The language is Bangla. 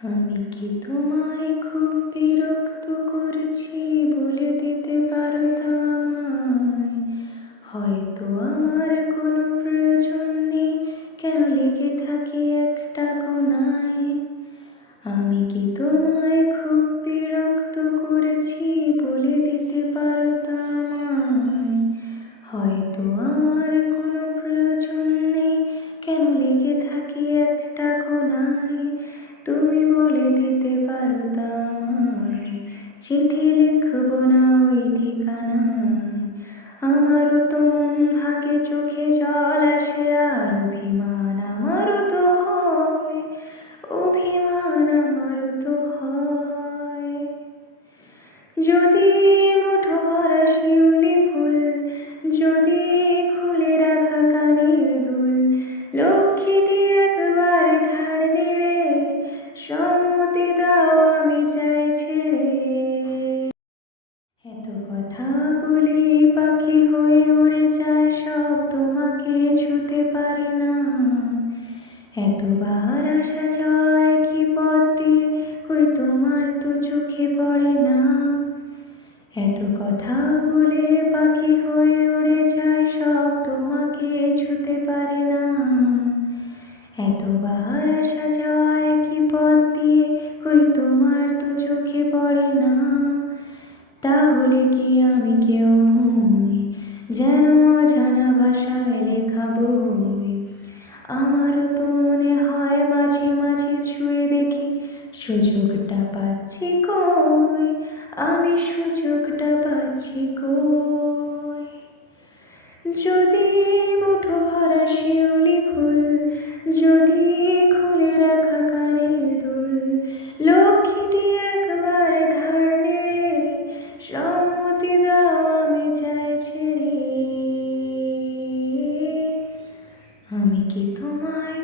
আমি কি তোমায় খুব বিরক্ত করেছি বলে দিতে পারতাম আমায়? হয়তো আমার কোনো প্রয়োজন নেই, কেন লেগে থাকি একটা কোনায়? আমি কি তোমায় খুব বিরক্ত করেছি বলে দিতে পারতাম আমায়? হয়তো আমার কোনো প্রয়োজন নেই, কেন লেগে থাকি একটা কোনায়? তুমি বলে দিতে পারতাম আমায়, চিঠি লিখব না ওই ঠিকানায়। আমারও তো মন ভাগে, চোখে জল আসে, আর অভিমান আমারও তো হয়, অভিমান আমারও তো হয়। যদি মুঠো ভরা শিউলি ফুল, যদি খুলে রাখা কানের দুল, লক্ষ্মীটি একবার ঘাড় নেড়ে সম্মতি দাও, আমি চাই ছেড়ে। এত কথা বলি পাখি হয়ে উড়ে যায়, সব তোমাকে ছুতে পারে না। এতবার আসা যায় কি পথ দিয়ে, কই তোমার তো চোখে পড়ে না। এত কথা বলে পাখি হয়ে উড়ে যায়, সব তোমাকে ছুতে পারে না। এতবার আসা যায় কি পথ দিয়ে, কই তোমার তো চোখে পড়ে না। তাহলে কি আমি কেউ নই, যেন অজানা ভাষায় লেখা বই? আমারও তো মনে হয় মাঝে মাঝে ছুঁয়ে দেখি, সুযোগটা পাচ্ছি কই, আমি সুযোগটা পাচ্ছি কই? যদি মুঠো ভরা শিউলি ফুল, যদি খুলে রাখা কানের দুল, লক্ষ্মীটি একবার ঘাড় নেড়ে সম্মতি দাও, আমি চাই ছেড়ে। আমি কি তোমায়